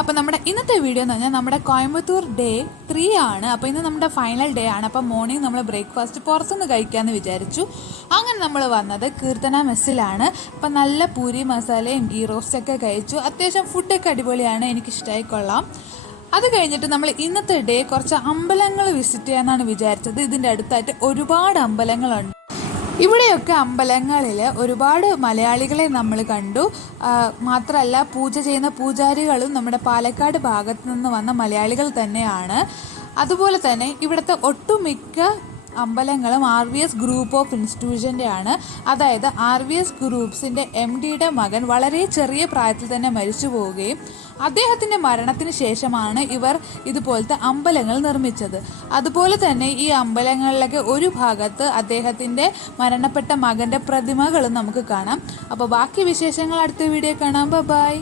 അപ്പോൾ നമ്മുടെ ഇന്നത്തെ വീഡിയോ എന്ന് പറഞ്ഞാൽ നമ്മുടെ കോയമ്പത്തൂർ ഡേ 3 ആണ്. അപ്പോൾ ഇന്ന് നമ്മുടെ ഫൈനൽ ഡേ ആണ്. അപ്പോൾ മോർണിംഗ് നമ്മൾ ബ്രേക്ക്ഫാസ്റ്റ് പുറത്തുനിന്ന് കഴിക്കാമെന്ന് വിചാരിച്ചു. അങ്ങനെ നമ്മൾ വന്നത് കീർത്തന മെസ്സിലാണ്. അപ്പം നല്ല പൂരി മസാലയും ഗീ റോസ്റ്റൊക്കെ കഴിച്ചു. അത്യാവശ്യം ഫുഡൊക്കെ അടിപൊളിയാണ്, എനിക്കിഷ്ടമായി, കൊള്ളാം. അത് കഴിഞ്ഞിട്ട് നമ്മൾ ഇന്നത്തെ ഡേ കുറച്ച് അമ്പലങ്ങൾ വിസിറ്റ് ചെയ്യാമെന്നാണ് വിചാരിച്ചത്. ഇതിൻ്റെ അടുത്തായിട്ട് ഒരുപാട് അമ്പലങ്ങളുണ്ട്. ഇവിടെയൊക്കെ അമ്പലങ്ങളിൽ ഒരുപാട് മലയാളികളെ നമ്മൾ കണ്ടു. മാത്രമല്ല പൂജ ചെയ്യുന്ന പൂജാരികളും നമ്മുടെ പാലക്കാട് ഭാഗത്തു നിന്ന് വന്ന മലയാളികൾ തന്നെയാണ്. അതുപോലെ തന്നെ ഇവിടുത്തെ ഒട്ടുമിക്ക അമ്പലങ്ങളും RVS ഗ്രൂപ്പ് ഓഫ് ഇൻസ്റ്റിറ്റ്യൂഷൻ്റെ ആണ്. അതായത് RVS ഗ്രൂപ്പ്സിൻ്റെ MDയുടെ മകൻ വളരെ ചെറിയ പ്രായത്തിൽ തന്നെ മരിച്ചു പോവുകയും അദ്ദേഹത്തിൻ്റെ മരണത്തിന് ശേഷമാണ് ഇവർ ഇതുപോലത്തെ അമ്പലങ്ങൾ നിർമ്മിച്ചത്. അതുപോലെ തന്നെ ഈ അമ്പലങ്ങളിലൊക്കെ ഒരു ഭാഗത്ത് അദ്ദേഹത്തിൻ്റെ മരണപ്പെട്ട മകൻ്റെ പ്രതിമകളും നമുക്ക് കാണാം. അപ്പോൾ ബാക്കി വിശേഷങ്ങൾ അടുത്ത വീഡിയോ കാണാം. ബൈ.